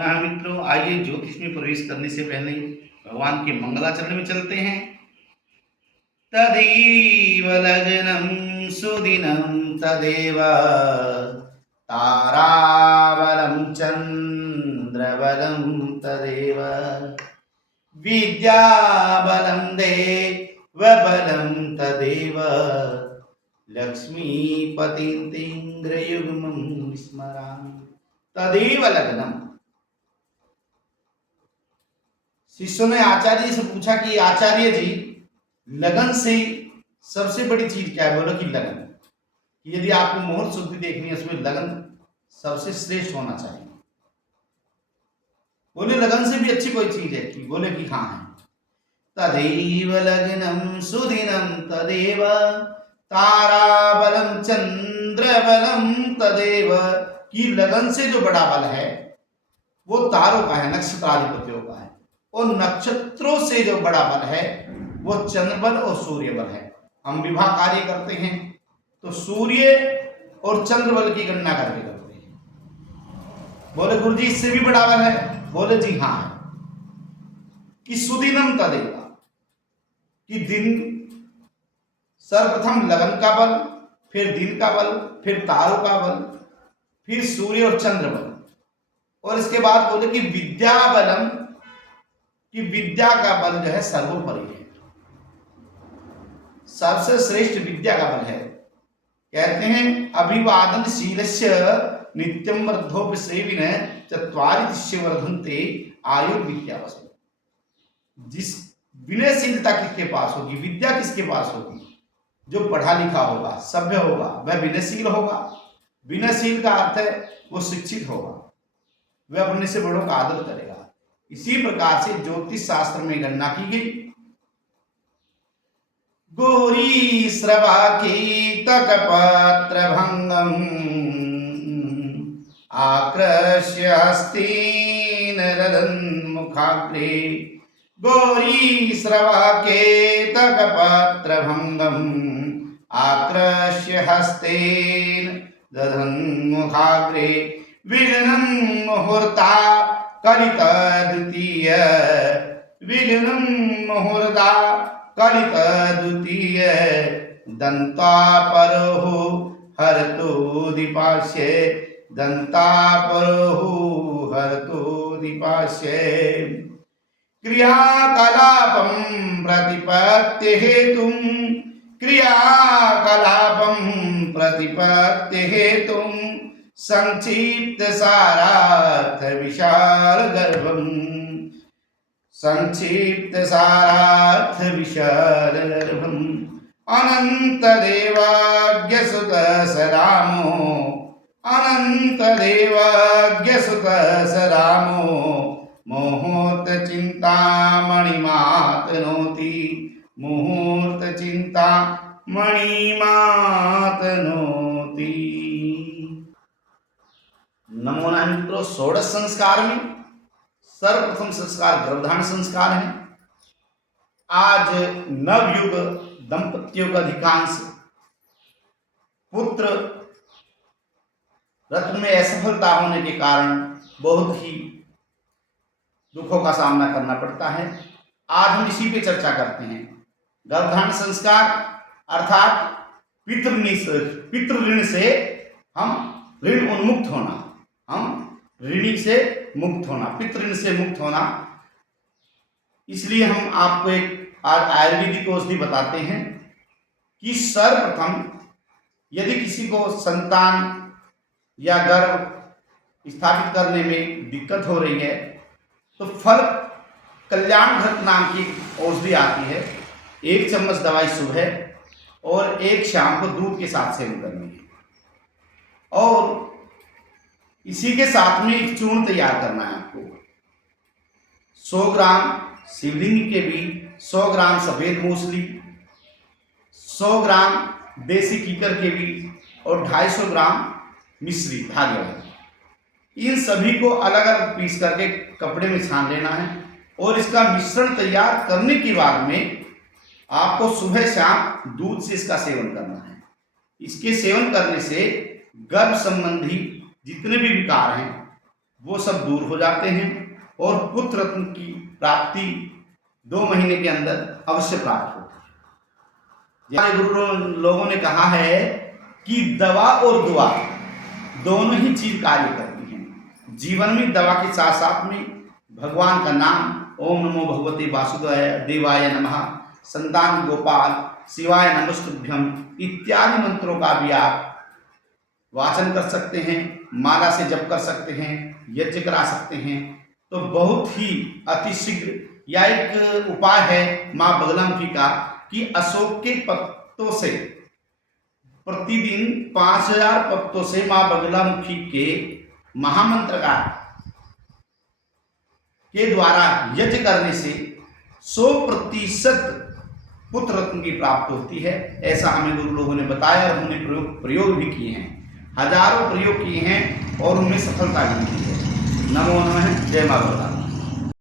हाँ मित्रों, आइए ज्योतिष में प्रवेश करने से पहले भगवान के मंगलाचरण में चलते हैं। तदैव लग्नं सुदिनं तदेव ताराबलं चन्द्रबलं तदेव विद्याबलं देवबलं तदेव लक्ष्मीपतिन्तीन्द्रयुग्मं स्मरामि तदेव लग्नम्। शिष्यों ने आचार्य जी से पूछा कि आचार्य जी, लगन से सबसे बड़ी चीज क्या है? बोलो कि लगन। यदि आपको मुहूर्त शुद्धि देखनी है, उसमें लगन सबसे श्रेष्ठ होना चाहिए। बोले लगन से भी अच्छी कोई चीज है कि? बोले कि हाँ है। तदैव लग्नं सुदिनं तदेव ताराबलं चंद्रबलं तदेव, कि लगन से जो बड़ा बल है वो तारों का है, नक्षत्राधिपतियों का है, और नक्षत्रों से जो बड़ा बल है वो चंद्र बल और सूर्य बल है। हम विवाह कार्य करते हैं तो सूर्य और चंद्र बल की गणना करके करते हैं। बोले गुरुजी इससे भी बड़ा बल है? बोले जी हाँ है। कि सुदिनम तदेव, कि दिन, सर्वप्रथम लगन का बल, फिर दिन का बल, फिर तारों का बल, फिर सूर्य और चंद्र बल, और इसके बाद बोले कि विद्या बलम, कि विद्या का बल जो है सर्वोपरि है, सबसे श्रेष्ठ विद्या का बल है। कहते हैं अभिवादनशीलस्य नित्यं वर्धोपसेविन चत्वारि दिश्य वर्धन्ते आयुर्विद्यावसु। जिस विनयशीलता किसके पास होगी, विद्या किसके पास होगी? जो पढ़ा लिखा होगा, सभ्य होगा, वह विनयशील होगा। विनयशील का अर्थ है वो शिक्षित होगा, वह अपने से बड़ों का आदर करेगा। इसी प्रकार से ज्योतिष शास्त्र में गणना की गई। गौरी श्रवाकीतक पत्र भंगम आकृष्य हस्तेन ददन् मुखाग्रे। गौरी श्रवाकेतक पत्र भंगम आकृष्य हस्तेन ददन् मुखाग्रे। विघ्नं मुहूर्ता कलित द्वितीय, विघ्नं मुहूर्ता कलित द्वितीय दंतापरोः हरतु दीपास्य, दंतापरोः हरतु दीपास्य। क्रियाकलापं प्रतिपत्ति हेतुं, क्रियाकलापं प्रतिपत्ति हेतुं संक्षिप्त सारार्थ विशाल गर्भम, संक्षिप्त सारार्थ विशाल गर्भम। अनंत देवाज्ञ सुत स रामो, अनंत देवाज्ञ सुत स रामो मुहूर्त चिंतामणिमातनोति, मुहूर्त चिंतामणिमातनोति। नमो नमः मित्रों, षोडश संस्कार में सर्वप्रथम संस्कार गर्भधारण संस्कार है। आज नवयुग दंपतियों का अधिकांश पुत्र रत्न में असफलता होने के कारण बहुत ही दुखों का सामना करना पड़ता है। आज हम इसी पे चर्चा करते हैं। गर्भधारण संस्कार अर्थात पितृ ऋण से हम ऋण उन्मुक्त होना, हम ऋणी से मुक्त होना, पितृ ऋण से मुक्त होना। इसलिए हम आपको एक आयुर्वेदिक औषधि बताते हैं कि सर्वप्रथम यदि किसी को संतान या गर्भ स्थापित करने में दिक्कत हो रही है तो फल कल्याण घृत नाम की औषधि आती है। 1 चम्मच दवाई सुबह और 1 शाम को दूध के साथ सेवन करनी है, और इसी के साथ में एक चूर्ण तैयार करना है आपको। 100 ग्राम शिवलिंग के बीज, 100 ग्राम सफेद मूसली, 100 ग्राम देसी कीकर के बीज और 250 ग्राम मिश्री धागे वाली। इन सभी को अलग अलग पीस करके कपड़े में छान लेना है, और इसका मिश्रण तैयार करने के बाद में आपको सुबह शाम दूध से इसका सेवन करना है। इसके सेवन करने से गर्भ संबंधी जितने भी विकार हैं वो सब दूर हो जाते हैं और पुत्र रत्न की प्राप्ति 2 महीने के अंदर अवश्य प्राप्त होती है। हमारे गुरु लोगों ने कहा है कि दवा और दुआ दोनों ही चीज कार्य करती हैं। जीवन में दवा के साथ साथ में भगवान का नाम, ओम नमो भगवते वासुदेवाय नमः, संतान गोपाल, शिवाय नमस्तुभ्यम इत्यादि मंत्रों का भी आप वाचन कर सकते हैं, माला से जप कर सकते हैं, यज्ञ करा सकते हैं। तो बहुत ही अतिशीघ्र या एक उपाय है माँ बगलामुखी का कि अशोक के पत्तों से प्रतिदिन 5000 पत्तों से माँ बगलामुखी के महामंत्र का के द्वारा यज्ञ करने से 100% पुत्र रत्न की प्राप्ति होती है। ऐसा हमें गुरु लोगों ने बताया और हमने प्रयोग भी किए हैं, हजारों प्रयोग किए हैं और उनमें सफलता भी मिली है। नमो नमः, जय मां बगला।